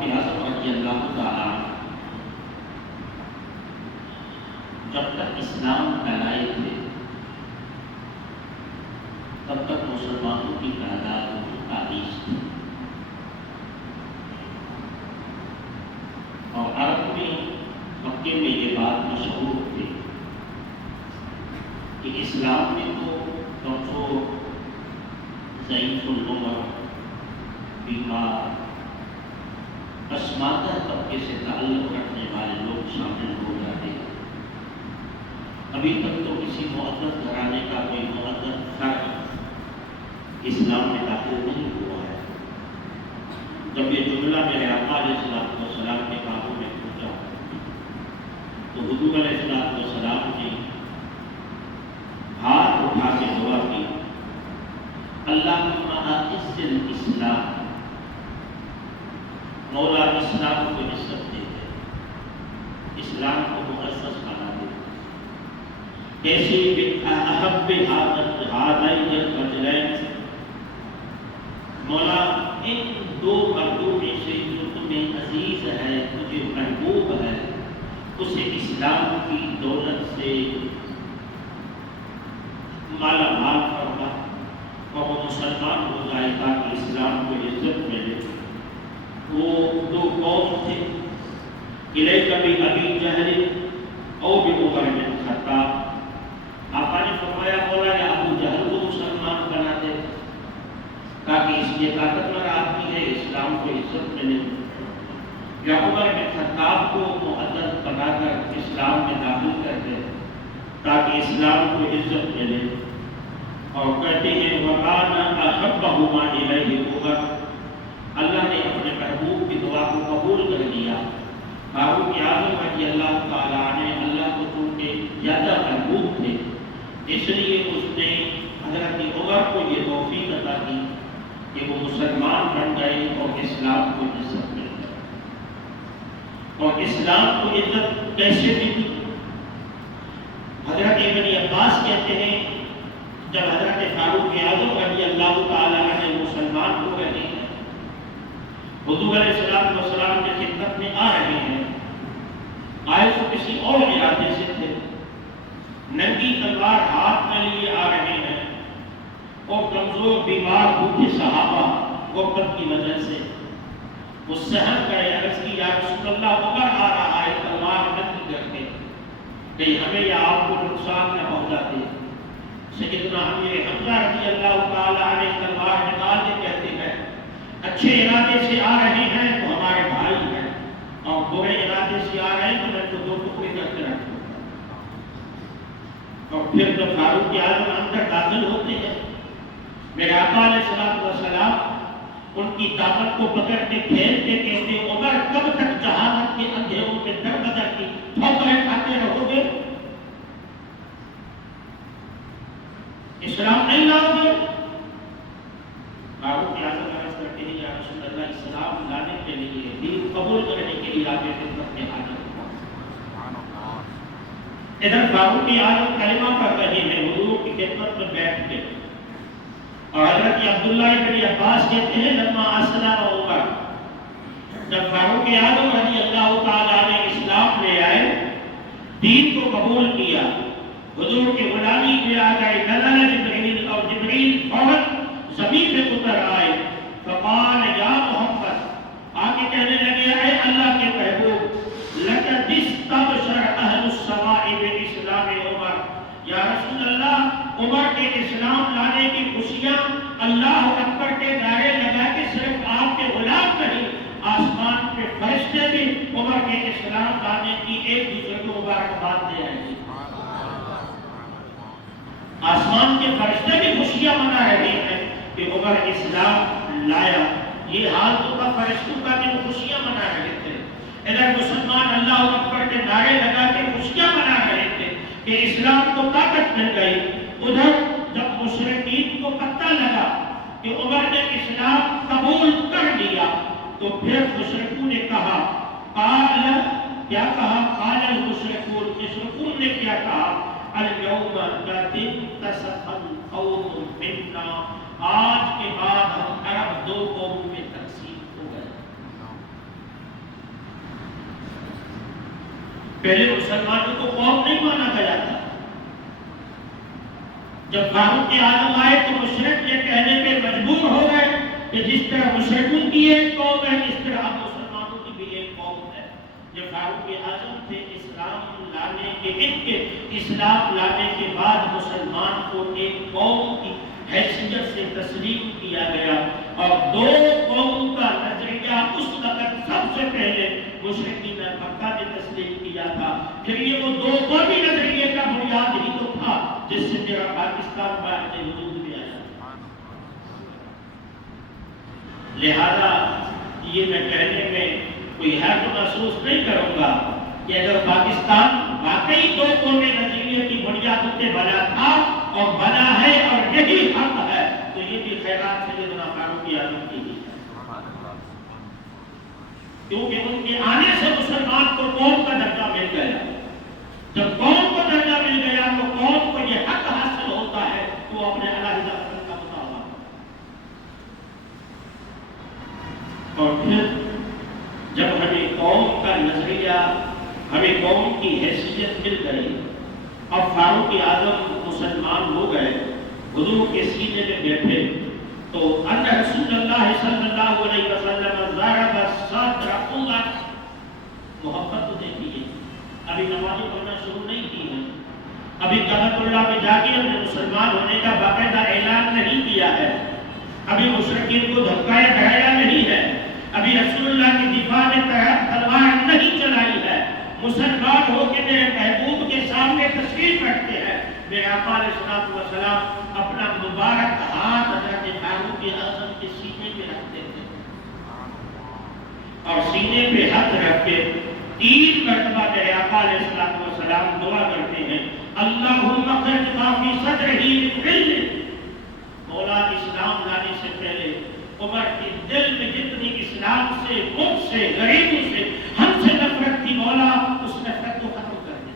فاروق اعظم رضی اللہ تعالیٰ عنہ جب تک اسلام پھیلائے تھے تب تک مسلمانوں کی تعداد 40 تھی، اور عرب میں مکے میں یہ بات مشہور تھی کہ اسلام میں تو کمزور، ضعیف العمر، بیمار، پسماندہ طبقے سے تعلق رکھنے والے لوگ شامل ہو جاتے ہیں۔ ابھی تک تو کسی معزز گھرانے کا کوئی معزز فرد اسلام میں داخل نہیں ہوا ہے۔ جب یہ جملہ میرے آقا علیہ السلام کے کانوں میں پہنچا تو حضور علیہ السلام نے ہاتھ اٹھا کے دعا کی، اللہم اعز الاسلام، مولا اسلام کو عزت دے دے، اسلام کو معزز بنا دے۔ کیسی احب ہذین الرجلین، مولا ان دو مردوں میں سے جو تمہیں عزیز ہے، تجھے محبوب ہے، اسے اسلام کی دولت سے مالا مال فرما اور وہ مسلمان ہو جائے تاکہ اسلام کو عزت ملے۔ وہ دو قوم تھے، الیک بابی جہل او بعمر بن الخطاب۔ آقا نے فرمایا مولا یا ابو جہل کو مسلمان بنا دے تاکہ اس لیے طاقتور آدمی ہے، اسلام کو عزت ملے، یا عمر بن خطاب کو معزز بنا کر اسلام میں داخل کر دے تاکہ اسلام کو عزت ملے۔ اور کہتے ہیں وَقَانَ أَحَبَّهُمَا إِلَيْهِ عمر، اللہ نے اپنے محبوب کی دعا کو قبول کر لیا۔ فاروق اعظم رضی اللہ تعالیٰ عنہ اللہ کو چونکہ زیادہ محبوب تھے، اس لیے اس نے حضرت عمر کو یہ توفیق عطا کی کہ وہ مسلمان بن گئے اور اسلام کو عزت مل گئی۔ اور اسلام کو عزت کیسے ملی؟ حضرت ابن عباس کہتے ہیں جب حضرت فاروق اعظم رضی اللہ تعالیٰ عنہ مسلمان ہو رہے ہیں، حضور علیہ السلام کے خدمت میں آ رہے ہیں، آئے تو کسی اور ارادے سے تھے، ننگی تلوار ہاتھ میں لیے آ رہے ہیں، اور کمزور بیمار بوڑھے صحابہ غربت کی وجہ سے وہ سہن کرے، عرض کی یا رسول اللہ عمر آ رہا ہے تلوار ننگی کر کے، کہ ہمیں یا آپ کو نقصان نہ پہنچاتے۔ سیدنا امیر حمزہ رضی اللہ تعالیٰ عنہ تلوار نکال کے کہتے ہیں اچھے ارادے سے آ رہے ہیں تو ہمارے بھائی ہیں، اور برے ارادے سے آ رہے ہیں تو میں تو دو ٹکڑے کر کے رکھوں گا۔ اور پھر جب فاروق اعظم اندر داخل ہوتے ہیں، میرے آقا علیہ السلام ان کی دامن کو پکڑ کے کھیل کے کہتے عمر کب تک جہالت کے اندھیروں میں در بدر کی ٹھوکریں کھاتے رہو گے؟ اسلام نہیں لاؤ گے؟ فاروق اعظم عرض کرتے ہیں یا رسول اللہ اسلام لانے کے لیے، دین قبول کرنے کے لیے آپ خدمت میں حاضر ہوں۔ ادھر فاروق اعظم کلمہ پڑھ رہے ہیں حضور کی خدمت میں بیٹھ کے، اور حضرت عبداللہ بن عباس کہتے ہیں لما اسلم عمر، جب فاروق اعظم رضی اللہ تعالیٰ نے اسلام لے آئے، دین کو قبول کیا، حضور کی غلامی پہ آ گئے، نزل جبریل، اور جبریل فوراً زمین پہ اتر آئے، فقال یا محمد، آگے کہنے لگے اے اللہ کے محبوب، لقد استبشر اہل السماء باسلام عمر، یا رسول اللہ عمر کے اسلام لانے کی خوشیاں اللہ اکبر کے نعرے لگا کے صرف آپ کے غلام نہیں، آسمان کے فرشتے بھی عمر کے اسلام لانے کی ایک دوسرے کو مبارکباد دے رہے ہیں۔ آسمان کے فرشتے بھی خوشیاں منا رہے ہیں کہ عمر اسلام لایا۔ یہ حال تو تھا فرشتوں کا کہ وہ خوشیاں منا رہے تھے، ادھر مسلمان اللہ اکبر کے نعرے لگا کے خوشیاں منا رہے تھے کہ اسلام کو طاقت مل گئی۔ ادھر جب مشرکین کو پتہ لگا کہ عمر نے اسلام قبول کر لیا تو پھر مشرکوں نے کہا قال، کیا کہا؟ قال المشرکون، مشرکون نے کیا کہا؟ اليوم قد انتصف القوم منا، آج کے بعد ہم عرب دو قوموں میں تقسیم ہو گئے۔ پہلے مسلمانوں کو قوم نہیں مانا گیا تھا. جب فاروق اعظم آئے تو مشرک یہ کہنے پہ مجبور ہو گئے کہ جس طرح مشرکوں کی ایک قوم ہے اس طرح اب مسلمانوں کی بھی ایک قوم ہے. جب فاروق اعظم تھے اسلام لانے کے بعد مسلمان کو ایک قوم کی حیثیت سے تسلیم کیا گیا اور دو قوموں کا نظریہ اس وقت سب سے پہلے مشرکین مکہ نے تسلیم کیا تھا. پھر یہ وہ دو قومی نظریے کا بنیاد ہی تو تھا جس سے میرا پاکستان باہر سے وجود میں آیا. لہذا یہ میں کہنے میں کوئی حرج محسوس نہیں کروں گا کہ اگر پاکستان واقعی دو قومی نظریے کی بنیادوں پہ بنا تھا اور بنا ہے اور یہی حق ہے تو یہ بھی خیرات سیدنا فاروق اعظم کی ہے. کیونکہ ان کے آنے سے مسلمان کو قوم کا درجہ مل گیا. جب قوم کو درجہ مل گیا تو قوم کو یہ حق حاصل ہوتا ہے کہ وہ اپنے علیحدہ وطن کا مطالبہ. اور پھر جب ہمیں قوم کا نظریہ ہمیں قوم کی حیثیت مل گئی اب فاروق اعظم مسلمان ہو گئے حضور کے سینے میں بیٹھے تو ان رسول اللہ صلی اللہ علیہ وسلم ضرب صدر اللہ. محبت تو دیکھیے ابھی نماز پڑھنا شروع نہیں کی ہے, ابھی کعبۃ اللہ پہ جا کے اپنے مسلمان ہونے کا باقاعدہ اعلان نہیں کیا ہے, ابھی مشرکین کو دھمکایا ڈرایا نہیں ہے, ابھی رسول اللہ کی دفاع میں تلوار نہیں چلائی ہے. مسلمان ہو کے میرے محبوب کے سامنے تشریف رکھتے ہیں. میرے آقا علیہ الصلوۃ والسلام اپنا مبارک ہاتھ حضرت فاروق اعظم کے سینے پہ رکھتے تھے اور سینے پہ ہاتھ رکھ کے 3 مرتبہ میرے آقا علیہ الصلوۃ والسلام دعا کرتے ہیں اللہم اخرج ما فی صدرہ من علم. مولا اسلام لانے سے پہلے عمر کے دل میں جتنی اسلام سے مجھ سے غریبوں سے ہم سے نفرت تھی مولا اس نفرت کو ختم کر دے.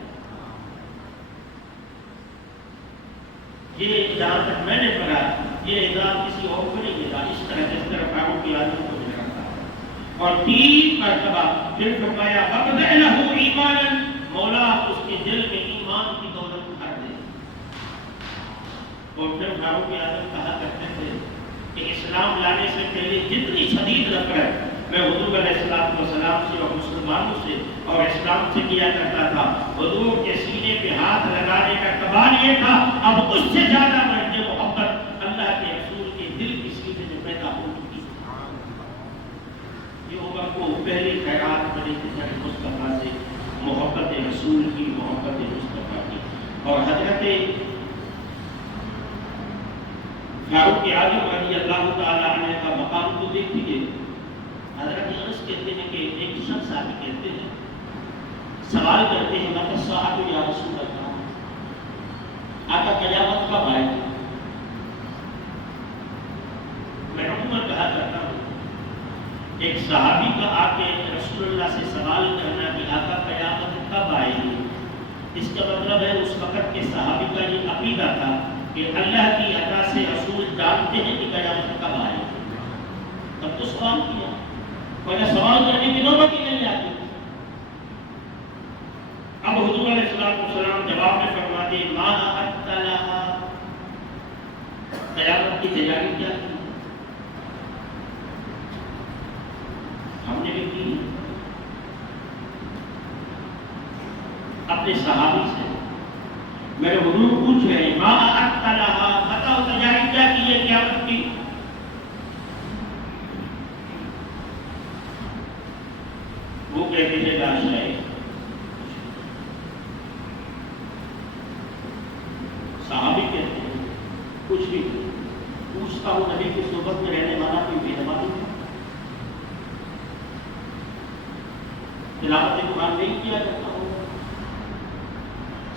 یہ جہاں تک میں نے پڑھا یہ اعزاز کسی اور کو نہیں ملا اس طرح جس طرح فاروق اعظم کو ملا تھا. اور 3 مرتبہ پھر فرمایا ابدع لہ ایمانا, مولا اس کے دل میں ایمان کی دولت بھر دے. اور پھر فاروق اعظم کہا کرتے تھے کہ اسلام لانے سے پہلے جتنی شدید نفرت میں حضور علیہ الصلوۃ والسلام سے اور مسلمانوں سے اور اسلام سے کیا کرتا تھا, حضور کے سینے پہ ہاتھ لگانے کا کمال یہ تھا اب اس سے زیادہ مجھے محبت اللہ کے رسول کے دل کی سینے میں پیدا ہو چکی. یہ عمر کو پہلی خیرات بنی تھی مصطفیٰ سے محبت رسول کی, محبت مصطفیٰ کی. اور حضرت فاروق اعظم رضی اللہ تعالیٰ عنہ کا مقام تو دیکھیے. حضرت انس کہتے ہیں کہ ایک شخص آ کے کہتے ہیں سوال کرتے ہیں متی الساعۃ یا رسول اللہ, آقا قیامت کب آئے گی؟ میں عموماً کہا کرتا ہوں ایک صحابی کا آ کے رسول اللہ سے سوال کرنا کہ آقا قیامت کب آئے گی, اس کا مطلب ہے اس وقت کے صحابی کا یہ عقیدہ تھا کہ اللہ کی عطا سے رسول جانتے ہیں کہ قیامت کب آئے گی. تب تو سوال کیا, پہلے سوال کرنے کی نوبت ہی نہیں آتی. اب حضور علیہ الصلوۃ والسلام جواب میں فرماتے ہیں ما اعدت لها, قیامت کی تیاری کیا کی؟ ہم نے بھی کی. اپنے صحابی سے میرے حضور پوچھ رہے ہیں ما اعدت لها, بتاؤ تیاری کیا کی ہے قیامت کی؟ وہ کہتے ہیں لا شیء, صحابی کہتے ہیں کچھ بھی. پوچھتا ہوں نبی کی صحبت میں رہنے والا کوئی بے نمازی ہے؟ تلاوت قرآن نہیں کیا کرتا ہوں,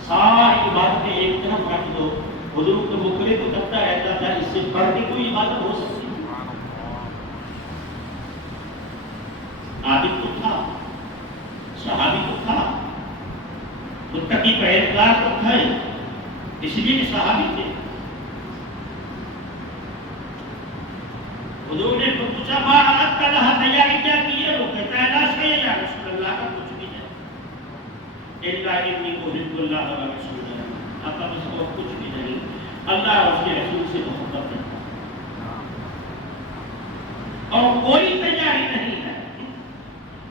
ساری عبادتیں ایک طرف رکھ دو. حضور کے مکرے کو تبتا رہتا تھا اس سے بڑھ کے کوئی عبادت ہو سکتی ہے؟ عابد تو تھا, صحابی تو تھا, متقی پرہیزگار تو تھے, اس لیے کہ صحابی تھے. حضور نے پوچھا ما اعدت لها, تیاری کیا کی ہے؟ وہ کہتا ہے لا شیء یا رسول اللہ, کا کچھ بھی ہے. اللہ و رسولہ، آقا بس اور کچھ بھی نہیں، اللہ اور اس کے رسول سے محبت کرتا ہے، اور کوئی تیاری نہیں ہے،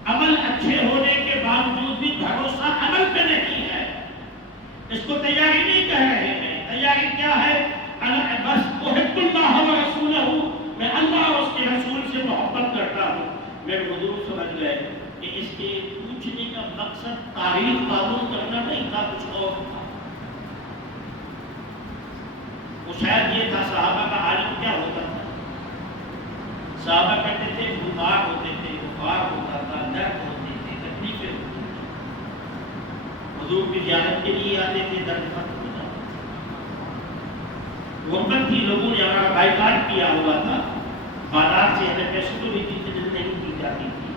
عمل اچھے ہونے کے باوجود بھی بھروسہ عمل پہ نہیں ہے، اس کو تیاری نہیں کہہ رہے ہیں۔ تیاری کیا ہے؟ بس احب اللہ و رسولہ، میں اللہ اور اس کے رسول سے محبت کرتا ہوں۔ میرے حضور سمجھ گئے کہ اس کے پوچھنے کا مقصد تعریف معلوم کرنا نہیں تھا، کچھ اور تھا۔ وہ شاید یہ تھا صحابہ کا عالم کیا ہوتا تھا، صحابہ کہتے تھے بیمار ہوتے تھے، بخار ہوتا تھا، درد ہوتے تھے، تکلیفیں ہوتی تھی، حضور کی زیارت کے لیے آتے تھے، درد ختم ہو جاتا تھا۔ غربت تھی، لوگوں نے ہمارا بائیکاٹ کیا ہوا تھا، بازار سے ہمیں پیسوں کو بھی نہیں دی جاتی تھی،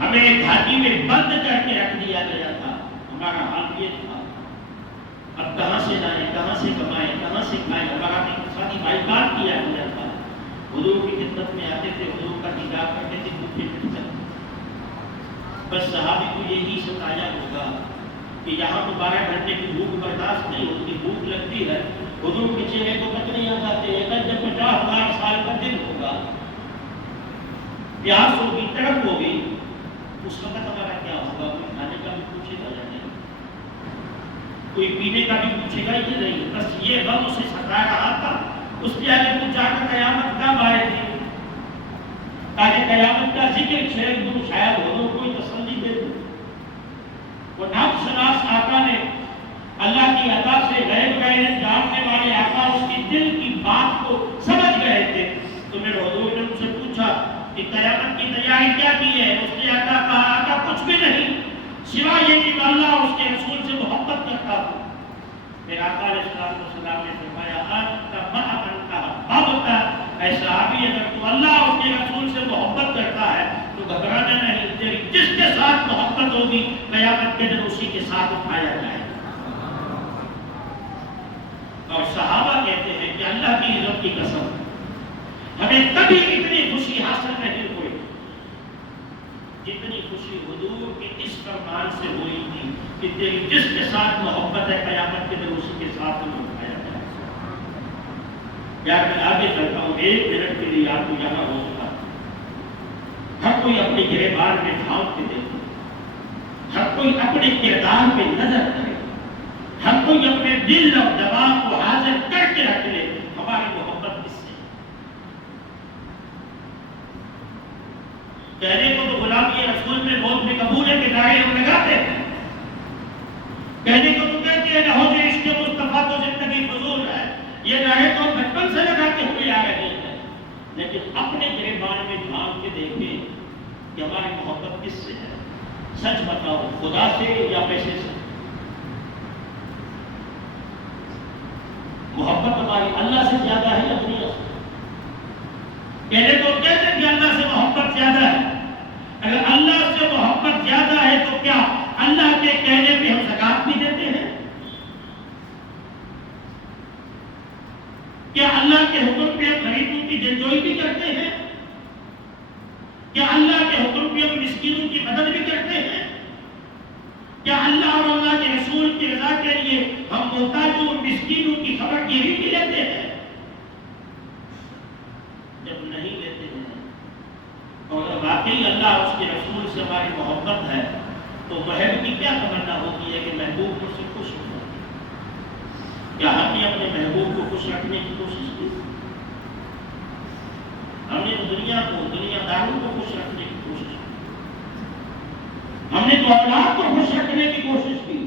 ہمیں ایک گھاٹی میں بند کر کے رکھ دیا گیا تھا، ہمارا حال یہ تھا، اب کہاں سے لائیں، کہاں سے کمائیں، کہاں سے کھائیں، ہمارا اقتصادی بائیکاٹ کیا گیا تھا۔ حضور کی خدمت میں آتے تھے، حضور کا دیدار کرتے تھے، بھوکے مٹ جاتے۔ بس صحابی کو یہی ستایا ہوگا کہ یہاں تو 12 گھنٹے کی بھوک برداشت نہیں ہوتی، بھوک لگتی ہے، حضور کے چہرے کو تک نہیں آ جاتے ہیں۔ جب 50,000 سال کا دن ہوگا، پیاس ہوگی، تڑپ ہوگی، اس وقت ہمارا کیا ہوگا؟ کوئی کھانے کا بھی پوچھے گا یا نہیں، کوئی پینے کا بھی پوچھے گا یا نہیں؟ بس یہ غم اسے ستا رہا تھا۔ اس لیے آگے پوچھا کہ قیامت کب آئے گی، تاکہ قیامت کا ذکر چھیڑ دوں، شاید حضور کوئی تسلی دے دوں۔ وہ نفس شناس آقا نے، اللہ کی عطا سے غیب غیرت جاننے والے آقا اس کی دل کی بات کو سمجھ گئے تھے۔ تو میرے حضور نے ان سے پوچھا کہ قیامت کی تیاری کیا کی ہے؟ اس نے آقا کہا آقا کچھ بھی نہیں، سوائے یہ کہ اللہ اور اس کے رسول سے محبت کرتا ہوں۔ میرے آقا علیہ السلام نے فرمایا انت مع من احببت، اے صحابی اگر تو اللہ اور اس کے رسول سے محبت کرتا ہے تو گھبرانا نہیں، تیری جس کے ساتھ محبت ہوگی قیامت کے دن اسی کے ساتھ اٹھایا جائے گا۔ اور صحابہ کہتے ہیں کہ اللہ کی عزت کی قسم ہمیں کبھی اتنی خوشی حاصل نہیں ہوئی جتنی خوشی حضور کے اس فرمان سے ہوئی تھی کہ تیری جس کے ساتھ محبت ہے قیامت کے دن اسی کے ساتھ تمہیں اٹھایا جائے۔ یار میں آگے چلتا ہوں، 1 منٹ کے لیے آپ کو یہاں روکتا ہوں۔ ہر کوئی اپنی گریبان میں جھانک کے دیکھے، ہر کوئی اپنے کردار پہ نظر کرے، ہر کوئی اپنے دل اور دماغ کو حاضر کر کے رکھ لے ہماری محبت کس سے۔ کہنے کو تو غلامی رسول میں موت میں قبول ہے کہ نعرے ہم لگاتے ہیں، کہنے کو تو کہتے ہیں نہ ہو جو عشق مصطفیٰ تو زندگی فضول ہے، یہ نعرے تو بچپن سے لگاتے ہوئے آ رہے ہیں، لیکن اپنے گریبان میں جھانک کے دیکھیں کہ ہماری محبت کس سے ہے۔ سچ بتاؤ، خدا سے یا پیسے سے؟ محبت ہماری اللہ سے زیادہ ہے یا دنیا سے؟ کہنے کو کہتے ہیں کہ اللہ سے محبت زیادہ ہے، اگر اللہ سے محبت زیادہ ہے تو کیا اللہ کے کہنے پہ ہم زکات بھی دیتے ہیں؟ کیا اللہ کے حکم پہ ہم غریبوں کی دلجوئی بھی کرتے ہیں؟ کیا اللہ کے حکم پہ ہم مسکینوں کی مدد بھی کرتے ہیں؟ کیا اللہ اور اللہ کے رسول کی رضا کے لیے ہم محتاجوں اور مسکینوں کی خبر گیری بھی لیتے ہیں؟ جب نہیں لیتے ہیں اور واقعی اللہ اور اس کے رسول سے ہماری محبت ہے تو محب کی کیا تمنا ہوتی ہے کہ محبوب مجھ سے خوش ہو جائے۔ کیا ہم نے اپنے محبوب کو خوش رکھنے کی کوشش کی؟ ہم نے دنیا داروں کو خوش رکھنے کی کوشش کی، ہم نے تو اولاد کو خوش رکھنے کی کوشش کی،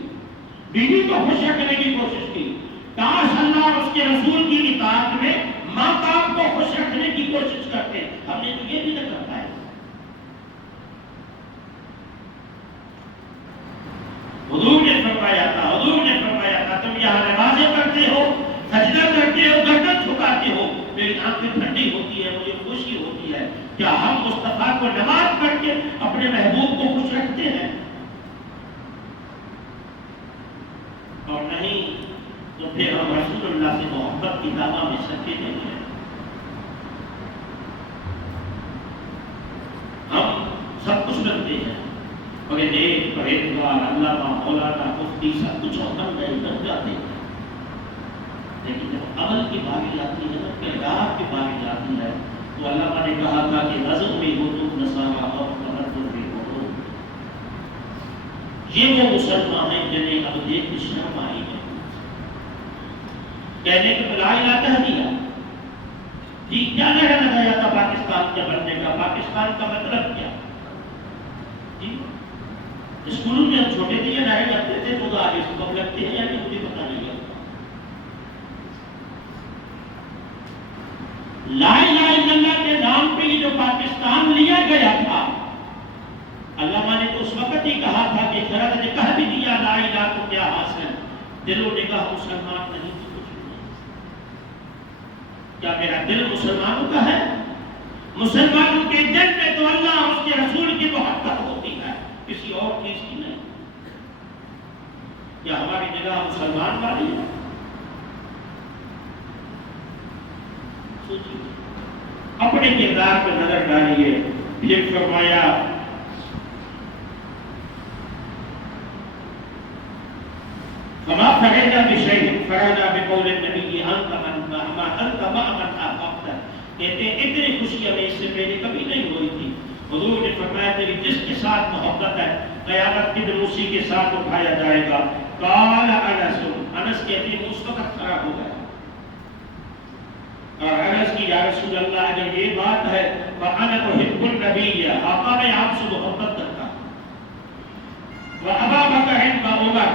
بیوی کو خوش رکھنے کی کوشش کی۔ کاش اللہ اور اس کے رسول کی اطاعت میں ماں باپ کو خوش رکھنے کی کوشش کرتے، ہم نے تو یہ بھی نہ کرتا ہے۔ حضور نے فرمایا تھا تم یہاں نمازیں پڑھتے ہو، سجدہ کرتے ہو، گردن جھکاتے ہو، میری آنکھیں ٹھنڈی ہوتی ہے، مجھے خوشی ہوتی ہے۔ کیا ہم مصطفیٰ کو نماز پڑھ کے اپنے محبوب کو خوش رکھتے ہیں؟ اور نہیں تو پھر ہم رسول اللہ سے محبت کی دعویٰ میں سچے نہیں ہیں۔ ہم سب کچھ کرتے ہیں، مگر نیک پرہیزگار علامہ مولانا مفتی سب کچھ ہوتا ہے بن جاتے ہیں، لیکن جب عمل کی باری آتی ہے، کردار کی باری آتی ہے، تو علامہ نے کہا تھا کہ نظم میں ہو تم نصارہ اور تمدن میں ہو، یہ وہ مسلمان ہیں جنہیں اب دیکھ شرم آئی ہے کہنے کہ لا الہ کہہ دیا جی، کیا نعرہ لگایا تھا پاکستان کے بننے کا، پاکستان کا مطلب کیا جی؟ اسکولوں میں ہم چھوٹے تھے یا نعرے لگتے تھے تو آگے سے کب لگتے ہیں یا نہیں مجھے پتا نہیں ہے۔ لا الہ الا اللہ کے نام پہ ہی جو پاکستان لیا گیا تھا، علامہ نے تو اس وقت ہی کہا تھا کہ خرد نے کہہ بھی دیا لا الہ کو کیا حاصل، دلوں نے کہا مسلمان نہیں تو کچھ نہیں۔ کیا میرا دل مسلمانوں کا ہے؟ مسلمانوں کے دل میں تو اللہ اور اس کے رسول کی محبت ہوتی ہے، کسی اور چیز کی نہیں۔ کیا ہماری جگہ مسلمان والی ہے؟ اپنے کردار پر نظر ڈالیے۔ پھر فرمایا فما فرحنا بشيء فرحنا بقول النبي انت من احببت، کہتے ہیں اتنی خوشی ہمیں اس سے پہلے کبھی نہیں ہوئی تھی۔ حضور نے فرمایا تیری جس کے ساتھ محبت ہے قیامت کے دن اسی کے ساتھ اٹھایا جائے گا۔ قال انس کہتے ہیں اس وقت کھڑا ہو گیا اور عرض کی یا رسول اللہ اگر یہ بات ہے فانا احب النبی، آقا میں آپ سے محبت کرتا ہوں، وابا بکر و عمر،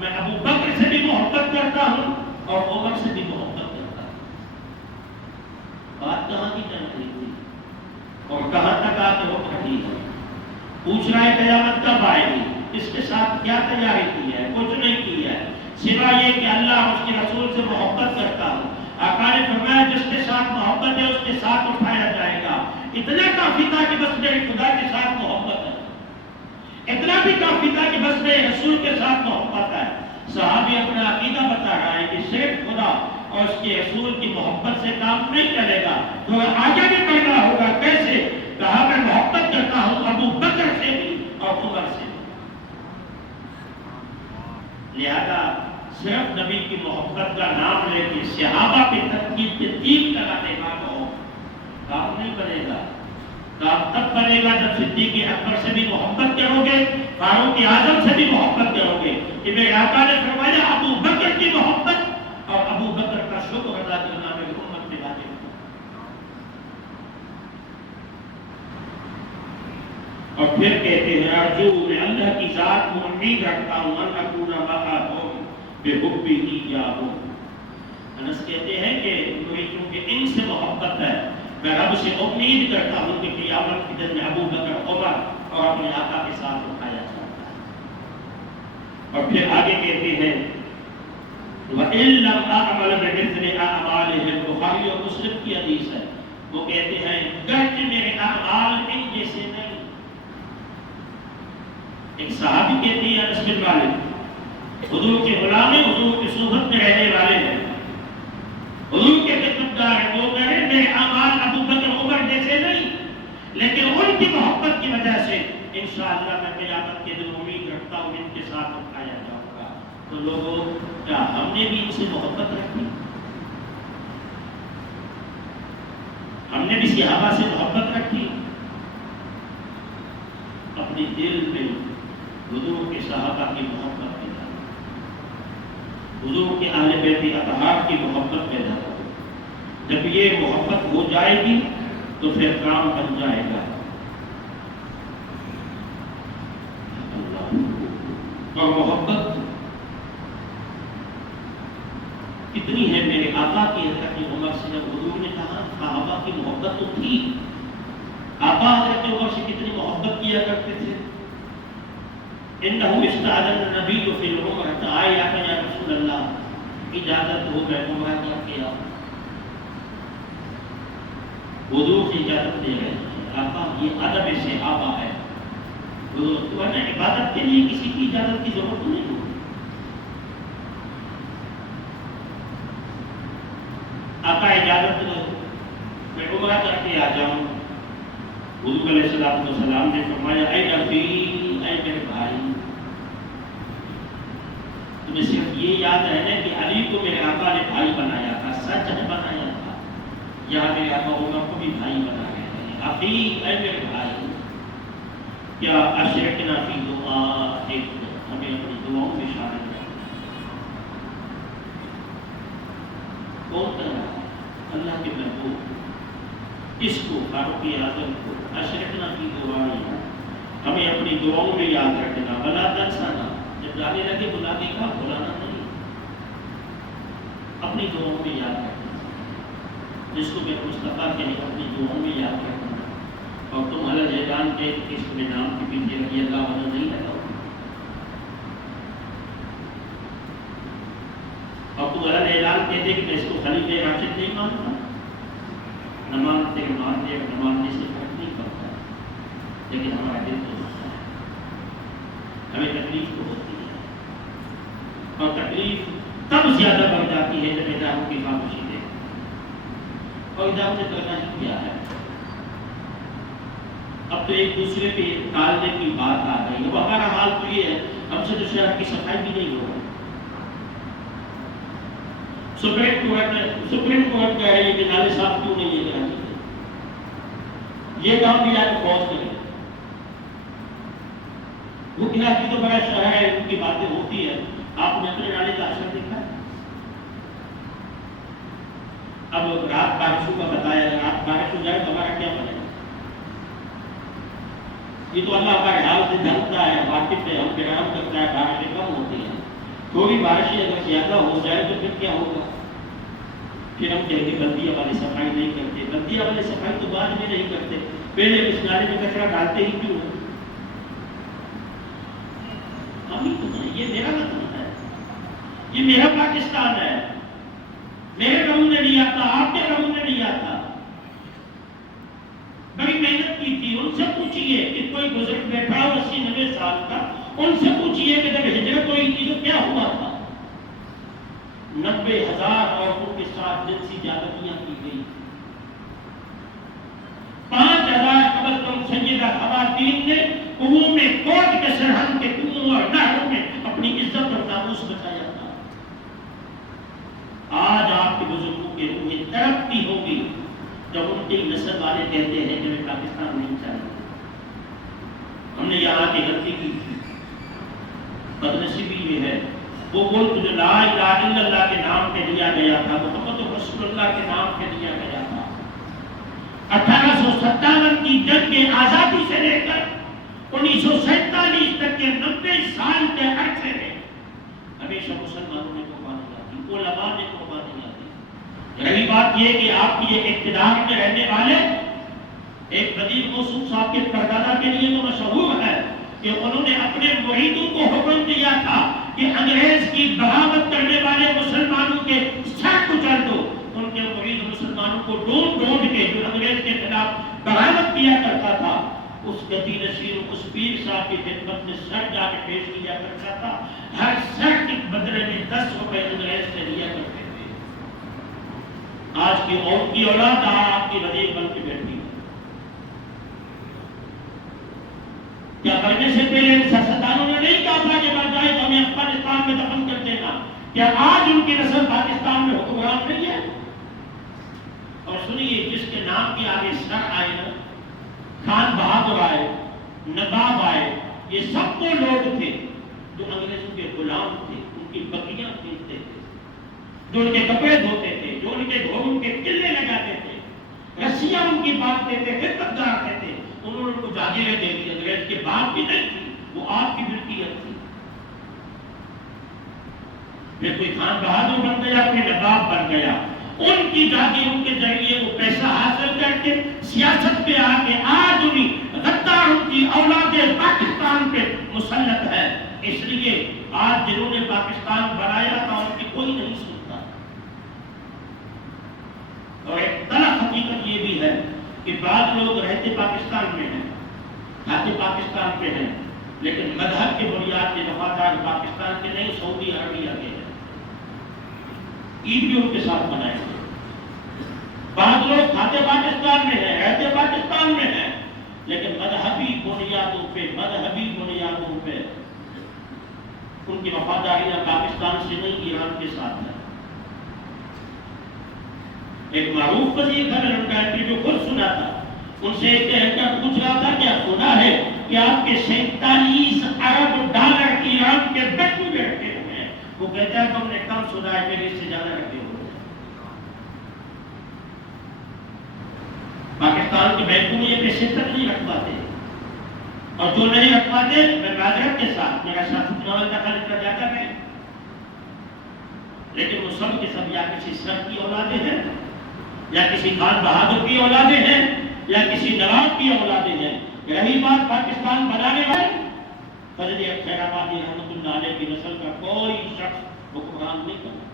میں ابو بکر سے بھی محبت کرتا ہوں اور عمر سے بھی محبت کرتا ہوں۔ بات کہاں کی چل رہی تھی اور کہاں تک آ کے وہ کھڑی ہے؟ پوچھ رہا ہے قیامت کب آئے گی، اس کے ساتھ کیا تیاری کی ہے؟ کچھ نہیں کی ہے سوا یہ کہ اللہ اور اس کے رسول سے محبت کرتا ہوں۔ آقا نے فرمایا جس کے ساتھ محبت ہے اس کے ساتھ اٹھایا جائے گا۔ اتنا کافی تھا کہ بس میرے خدا کے ساتھ محبت ہے، اتنا بھی کافی تھا کہ بس میرے رسول کے ساتھ محبت ہے۔ صحابی اپنا عقیدہ بتا رہا ہے کہ صرف خدا اور اس کے رسول کی محبت سے کام نہیں چلے گا، تو آگے بھی بڑھنا ہوگا۔ کیسے؟ کہا میں محبت کرتا ہوں ابو بکر سے بھی اور عمر سے بھی۔ لہذا صرف نبی کی محبت کا نام لے کے صحابہ پہ تنقید پہ تیل لگانے کا کام نہیں بنے گا۔ کام تب بنے گا جب صدیق اکبر سے بھی محبت کرو گے، فاروق اعظم سے بھی محبت کرو گے کہ میرے آقا نے فرمایا ابو بکر کی محبت اور ابو بکر کا شکر ادا کرنا میری امت میں واجب ہے۔ اور پھر کہتے ہیں ارجو، میں اللہ کی ذات کو امید رکھتا ہوں ان اکون معهم بحبی ایاہم۔ انس کہتے ہیں کہ مجھے چونکہ ان سے محبت ہے میں رب سے امید کرتا ہوں کہ قیامت کے دن میں ابو بکر عمر اور اپنے آقا کے ساتھ اٹھایا جاتا ہے۔ اور پھر آگے کہتے ہیں وَإِن لَمْ أَعْمَلْ بِمِثْلِ أَعْمَالِهِمْ، بخاری اور مسلم کی حدیث ہے، وہ کہتے ہیں گرچہ میرے اعمال ان جیسے نہیں۔ ایک صحابی کہتے ہیں انس بن مالک حضور کے غلام ہیں، حضور کی صحبت میں رہنے والے ہیں، حضور کے خدمتگار ہیں، وہ کہہ رہے میرے اعمال ابو بکر عمر جیسے نہیں، لیکن ان کی محبت کی وجہ سے انشاءاللہ میں قیامت کے دن امید رکھتا ہوں ان کے ساتھ اٹھایا جاؤں گا۔ تو لوگوں کیا ہم نے بھی ان سے محبت رکھی؟ ہم نے بھی صحابہ سے محبت رکھی؟ اپنے دل میں حضور کے صحابہ کی محبت پیدا ہو، حضور کے اہل بیت اطہار کی محبت پیدا ہو۔ جب یہ محبت ہو جائے گی تو پھر کام بن جائے گا۔ اور محبت کتنی ہے میرے آقا کی حضرت عمر سے؟ جب حضور نے کہا صحابہ کی محبت تو تھی، آقا حضرت عمر سے کتنی محبت کیا کرتے تھے۔ انہو استعاذن النبی فی العمرۃ، آئے یا رسول اللہ اجازت ہو میں عمرہ کر کے آؤں۔ حضور سے اجازت دے رہے ہیں، آقا یہ ادب صحابہ ہے، حضور نے عبادت کے لیے کسی کی اجازت کی ضرورت نہیں ہوتی۔ آقا اجازت دو میں عمرہ کر کے آ جاؤں۔ حضور علیہ السلام نے فرمایا اے نبی اے تمہیں صرف یہ یاد رہنا کہ علی کو میرے آقا نے بھائی بنایا تھا، سچ ہے بنایا تھا، یا میرے آقا عمر کو بھی بھائی بنا گئے ہیں۔ اخی اے میرے بھائی، کیا اشرکنا فی دعائک، ہمیں اپنی دعاؤں میں شامل کر۔ کون کہہ رہا ہے؟ اللہ کے محبوب، اس کو فاروق اعظم کو اشرکنا فی دعائک، ہمیں اپنی دعاؤں میں یاد رکھنا، بلا تنسانا، جب جانے لگے بلانے کا بلانا نہیں، اپنی دعاؤں میں یاد رکھنا، جس کو میرے مصطفیٰ کے لیے اپنی دعاؤں میں یاد رکھنا۔ اور تم حضرت اعلان کے اس میں نام کے پیچھے رضی اللہ عنہ نہیں لگاؤ، اور تم حضرت اعلان کہتے کہ میں اس کو خلیفہ راشد نہیں مانتا، نہ مانتے مانتے نہ ماننے سے فرق نہیں پڑتا، لیکن ہمارا دل تو ہوتا ہے، ہمیں تکلیف تو ہوتی ہے، اور تکلیف تب زیادہ بڑھ جاتی ہے جب اداروں کی خاموشی دے، اور اداروں سے کرنا ہی کیا ہے۔ اب تو ایک دوسرے پہ ٹالنے کی بات آ گئی ہے، وہ ہمارا حال تو یہ ہے، ہم سے تو شہر کی صفائی بھی نہیں ہو رہی۔ سپریم کورٹ کہہ رہی ہے کہ نالے صاف کیوں نہیں ہے کراچی میں، یہ کام بھی آپ پہنچ کریں۔ وہ کراچی تو بڑا شہر ہے، ان کی باتیں ہوتی ہے، آپ نے اپنے نالے کا اثر دیکھا ہے؟ اب رات بارشوں کا بتایا، رات بارش ہو جائے تو ہمارا کیا بنے گا؟ یہ تو اللہ کا حال سے جانتا ہے، واقف ہے، ہم پہ رحم کرتا ہے، بارشیں کم ہوتی ہیں، تھوڑی بارشیں اگر زیادہ ہو جائے تو پھر کیا ہوگا؟ پھر ہم کہیں گے بلدیہ والے صفائی نہیں کرتے، بلدیہ والے صفائی تو بعد میں نہیں کرتے، پہلے اس نالے میں کچرا ڈالتے ہی کیوں ہیں؟ ہم ہی تو ہیں، یہ میرا وطن ہے، یہ میرا پاکستان ہے، میرے نمونے نہیں آتا، آپ کے نمونے نہیں آتا، بڑی محنت کی تھی۔ ان سے پوچھئے کہ کوئی بزرگ بیٹھا ہو 80-90 سال کا، ان سے پوچھئے کہ جب ہجرت ہوئی تھی تو کیا ہوا تھا؟ 90,000 عورتوں کے ساتھ جنسی زیادتیاں کی گئی، 5,000 کم از کم سیدہ خواتین نے کنوؤں میں کوٹ کے سرحد کے کنوؤں اور نہروں میں اپنی عزت اور ناموس بچایا تھا۔ آج آپ کے بزرگوں کے روحیں تڑپتی ہوگی جب ان کی نسل والے کہتے ہیں کہ ہمیں پاکستان نہیں چاہیے، ہم نے یہاں کی غلطی کی تھی۔ بدنصیبی یہ ہے، وہ ملک جو لا الہ الا اللہ کے نام پہ دیا گیا تھا، محمد رسول اللہ کے نام پہ دیا گیا تھا، 1857 کی جنگ آزادی سے لے کر 1947 تک کے 90 سال کے عرصے میں ہمیشہ مسلمانوں نے قربانیاں دی، علماء نے قربانیاں دی۔ رہی بات یہ کہ آپ کی یہ اقتدار میں رہنے والے ایک بدیع موصوف صاحب کے پردادا کے لیے تو مشہور ہے کہ انہوں نے اپنے مریدوں کو حکم دیا تھا کہ انگریز کی بغاوت کرنے والے مسلمانوں کے سر کچل دو۔ ان کے مرید مسلمانوں کو ڈھونڈ ڈھونڈ کے جو انگریز کے خلاف بغاوت کیا کرتا تھا، اس گدی نشین اس پیر صاحب کی خدمت میں سر جا کے پیش کیا کرتا تھا، ہر سر کے بدلے میں 10 روپے انگریز سے لیا کرتے تھے۔ آج کی اولاد آپ کی وزیر بن کے بیٹھی ہے۔ کیا مرنے سے پہلے سیاستدانوں نے نہیں کہا تھا کہ مر جائے تو ہمیں افغانستان میں دفن کر دینا؟ کیا آج ان کی نسل پاکستان میں حکمران نہیں ہے؟ اور سنیے، جس کے نام کے آگے سر آئے نا، خان بہادر آئے، نواب آئے، یہ سب وہ لوگ تھے جو انگریزوں کے غلام تھے، ان کی بکریاں کھینچتے تھے، جو ان کے کپڑے دھوتے تھے، جو ان کے گھوڑوں کے قلعے لگاتے تھے، رسیاں ان کی باندھتے تھے، خدمت کرتے تھے۔ انہوں نے ان کو جاگیریں دے دی، انگریز کے باپ بھی نہیں تھی، وہ آپ کی ملکیت تھی۔ پھر کوئی خان بہادر بن گیا، کوئی نواب بن گیا، ان کی جاگیروں کے ذریعے وہ پیسہ حاصل کر کے سیاست پہ آ کے آج انہیں غداروں کی اولاد پاکستان پہ مسلط ہے۔ اس لیے آج جنہوں نے پاکستان بنایا تھا ان کی کوئی نہیں سنتا۔ اور ایک تلخ حقیقت یہ بھی ہے کہ بعض لوگ رہتے پاکستان میں ہیں، کھاتے پاکستان پہ ہیں، لیکن مذہب کے بنیاد کے وفادار پاکستان کے نہیں، سعودی عربیہ کے ہیں، عید بھی ان کے ساتھ منائے گے۔ بعض لوگ کھاتے پاکستان میں ہیں، رہتے پاکستان میں ہیں، لیکن مذہبی بنیادوں پہ ان کی وفاداریاں پاکستان سے نہیں ایران کے ساتھ ہے. ایک معروف وزیر تھا ان کا جو خود سنا تھا، ان سے ایک اینکر پوچھ رہا تھا کیا سنا ہے کہ آپ کے 47 ارب ڈالر ایران کے بینکوں میں رکھے ہوئے ہیں؟ وہ کہتا ہے تم نے کم سنا ہے، میرے اس سے زیادہ رکھے ہوئے ہیں. پاکستان کے بینکوں میں یہ پیسے تک نہیں رکھ پاتے، اور جو نہیں رکھ پاتے میں معذرت کے ساتھ میرا سیاست نوال دخل کا جاتا ہے، لیکن وہ سب کے سب یا کسی سر کی اولادیں ہیں، یا کسی خان بہادر کی اولادیں ہیں، یا کسی نواب کی اولادیں ہیں. رہی بات پاکستان بنانے والے، فضل خیر آبادی رحمۃ اللہ علیہ کی نسل کا کوئی شخص حکمران نہیں بنا.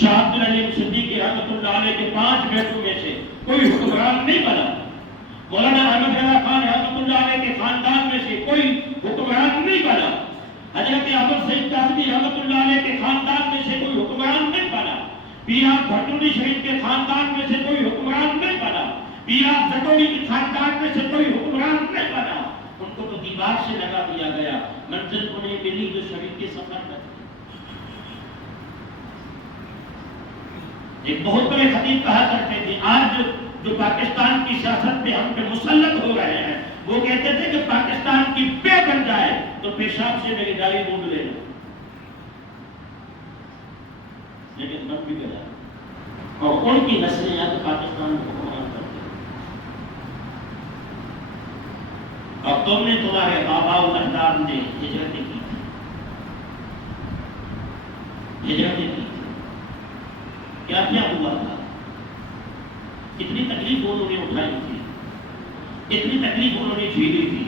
شاہ عبد العلیم صدیقی رحمۃ اللہ علیہ کے 5 بیٹوں میں سے کوئی حکمران نہیں بنا. مولانا احمد رضا خان رحمۃ اللہ علیہ کے خاندان میں سے کوئی حکمران نہیں بنا. حضرت احمد سید کاظمی رحمۃ اللہ علیہ کے خاندان میں سے کوئی حکمران نہیں بنا. پیرا بھٹوری شریف کے خاندان میں سے کوئی حکمران نہیں بنا. پیرا زٹوری کے خاندان میں سے کوئی حکمران نہیں بنا. ان کو تو دیوار سے لگا دیا گیا، منزل انہیں ملی جو شریف کے سفر میں. ایک بہت بڑے خطیب کہا کرتے تھے، آج جو پاکستان کی سیاست پہ ہم پہ مسلط ہو رہے ہیں، وہ کہتے تھے کہ پاکستان کی پے بن جائے تو پیشاب سے میری داڑھی مونڈ لینا، لیکن بن بھی گیا. اور ان کی نسلیں یا تو پاکستان میں حکمران کرتے ہیں. اور تم نے، تمہارے بابا و اجداد نے ہجرتیں کی تھی، ہجرتیں کی تھی. کیا کیا ہوا تھا؟ کتنی تکلیف انہوں نے اٹھائی تھی، کتنی تکلیف انہوں نے جھیلی تھی.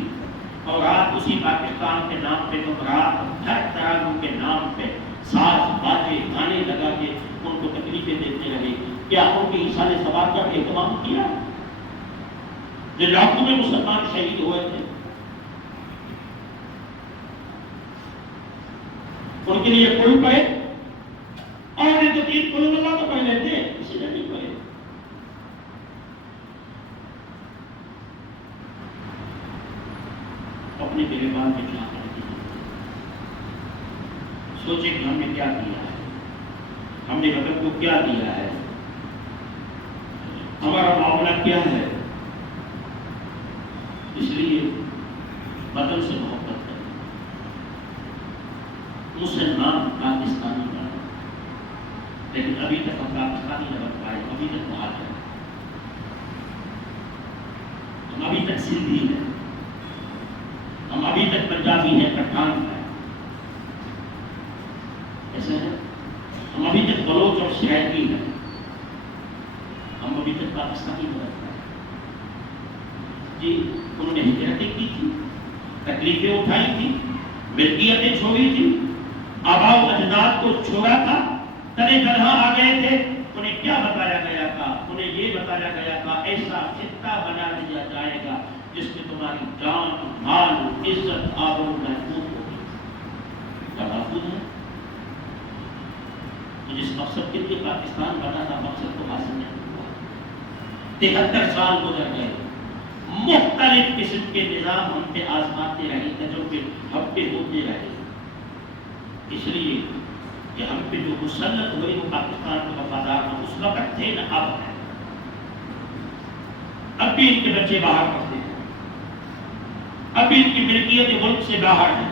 اور آج اسی پاکستان کے نام پہ تم رات ہر طرح کے نام پہ ساز باجے گانے لگا کے ان کو تکلیفیں دیتے رہے. کیا ان کے ایصال ثواب کا اہتمام کیا؟ جو لاکھوں میں مسلمان شہید ہوئے تھے، ان کے لیے کوئی پڑھے؟ اور یہ تو 3 قلوب اللہ تو پڑھ لیتے ہیں، اسی نے نہیں پڑھے. اپنے گریبان میں کیا کرتے ہیں؟ سوچیں کہ ہم نے کیا کیا ہے، ہم نے وطن کو کیا دیا ہے، ہمارا معاملہ کیا ہے. اس لیے وطن سے محبت ہے. مسلمان پاکستانی بنا، لیکن ابھی تک ہم پاکستانی نہ بن پائے. ابھی تک مہاجر، ہم ابھی تک سندھی ہیں، ہم ابھی تک پنجابی ہیں، پٹھان ہیں، ایسے ہے. ہم ابھی تک بلوچ اور سرائکی ہیں، ہم ابھی تک پاکستانی نہ بن پائے. جی انہوں نے ہجرتیں کی تھی، تکلیفیں اٹھائی تھی، ملکیتیں چھوڑی تھی، آبا و اجداد کو چھوڑا تھا، تنے تنہا آ گئے تھے. انہیں کیا بتایا گیا تھا؟ انہیں یہ بتایا گیا تھا ایسا خطہ بنا دیا جائے گا جس میں تمہاری جان، مال، عزت، آبرو محفوظ ہوگی. کیا محفوظ ہے؟ تو جس مقصد کے لیے پاکستان بنا تھا، مقصد کو حاصل نہیں ہوا. 73 سال گزر گئے، مختلف قسم کے نظام ہم پہ آزماتے رہے، تجربے ہم پہ ہوتے رہے. اس لیے کہ ہم پہ جو مسلط ہوئے وہ پاکستان کے وفادار نہ اس وقت تھے نہ اب ہے. اب بھی ان کے بچے باہر پڑھتے ہیں، اب بھی ان کی ملکیت ملک سے باہر ہے.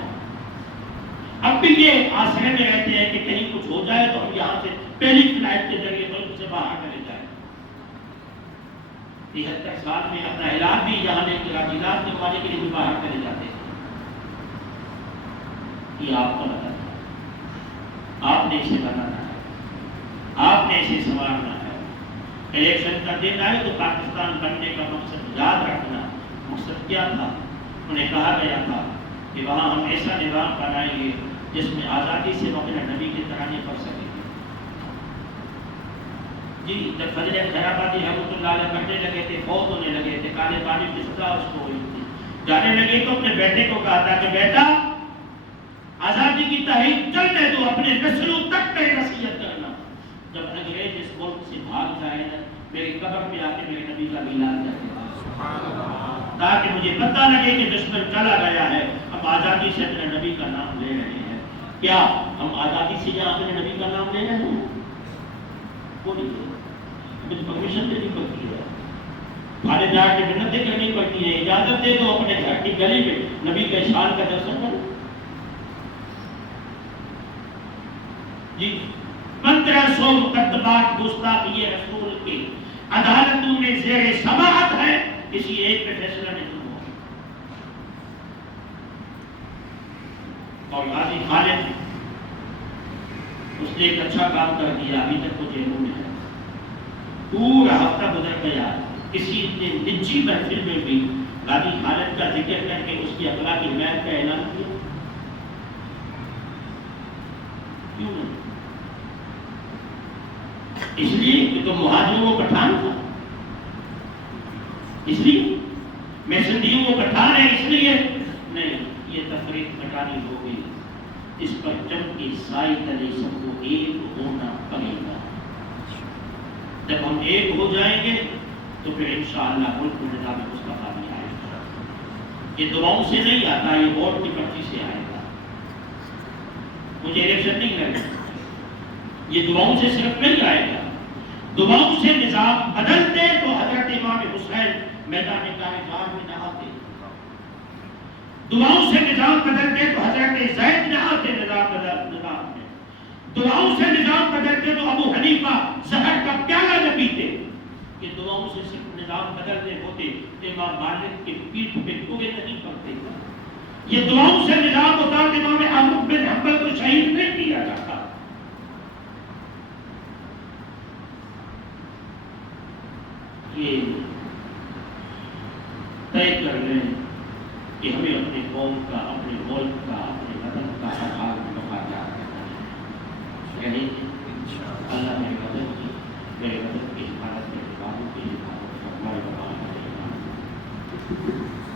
اب بھی یہ آسرے میں رہتے ہیں کہ کہیں کچھ ہو جائے تو ہم یہاں سے پہلی فلائٹ کے ذریعے ملک سے باہر چلے جائیں. 73 سال میں اپنا علاج بھی یہاں لے کے علاج کروانے کے لیے بھی باہر چلے جاتے ہیں. یہ آپ کو لگا تھا، آپ نے اسے بنانا ہے، آپ نے اسے سنوارنا ہے. الیکشن کا دن آئے تو پاکستان بننے کا مقصد یاد رکھنا. مقصد کیا تھا؟ انہیں کہا گیا تھا کہ وہاں ہم ایسا نظام بنائیں گے جس میں آزادی سے وغیرہ نبی کے ترانے پڑھ سکیں گے. جی جب فضل خیر آبادی رحمۃ اللہ علیہ پڑھنے لگے تھے، فوت ہونے لگے تھے، کالے پانی کی سزا اس کو ہوئی تھی، جانے لگے تو اپنے بیٹے کو کہا تھا کہ بیٹا آزادی کی تحریک چلنے دو، اپنے نسلوں تک میری نصیحت کرنا. جب انگریز اس ملک سے بھاگ جائے نا، میری قبر میں آ کے میرے نبی کا میلاد کرے. تاکہ مجھے پتہ لگے کہ دشمن چلا گیا ہے. اب آزادی سے اپنے نبی کا نام لے رہے ہیں. کیا ہم آزادی سے یہاں اپنے نبی کا نام لے رہے ہیں؟ وہ نہیں ہے. ہمیں پرمیشن دینی پڑتی ہے. بھارے جا کے منتیں کرنی پڑتی ہے. اجازت دے دو اپنے گھر کی گلی میں نبی کے شان کا درشن کرو. جی 1500 مقدمات گستاخی رسول کے عدالتوں میں زیر سماعت ہے. کسی ایک پہ فیصلہ نہیں ہوا. اور غازی خالد اس نے ایک اچھا کام کر دیا. ابھی تک وہ جیلوں میں ہے. پورا ہفتہ گزر گیا. کسی نے نجی محفل میں بھی غازی خالد کا ذکر کر کے اس کی اخلاقی حمایت کا اعلان کیا. کیوں نہیں؟ اس لیے کہ تم مہاجروں کو پٹھان تھا. اس لیے میں سندھیوں کو پٹھان ہے. اس لیے نہیں. یہ تفریق مٹانی ہو گئی. اس پر جنگ کی سائی تلے سب کو ایک ہونا پڑے گا. جب ہم ایک ہو جائیں گے تو پھر انشاءاللہ ملک میں نظام مصطفیٰ بھی آئے گا. یہ دعاؤں سے نہیں آتا. یہ ووٹ کی پرچی سے آئے گا. مجھے الیکشن نہیں کرنا. یہ دعاؤں سے صرف نہیں آئے گا. دعاؤں سے نظام بدلتے تو حضرت امام حسین میدان کاربار میں نہ آتے. دعاؤں سے نظام بدلتے تو حضرت زید نہ آتے نظام میں. دعاؤں سے نظام بدلتے تو ابو حنیفہ زہر کا پیالہ نہ پیتے. یہ دعاؤں سے صرف نظام بدلنے ہوتے امام مالک کی پیٹھ پہ کوئے نہیں پڑتے. یہ دعاؤں سے نظام ہوتا کہ امام احمد بن حنبل کو شہید نہیں کیا جاتا. یہ طے کر لیں کہ ہمیں اپنے قوم کا, اپنے ملک کا, اپنے وطن کا حال مفادات کرنا ہے. یعنی اللہ میرے وطن کی, میرے وطن کی حفاظت, میرے بابو کی حفاظت, ہمارے بابا کی حفاظت.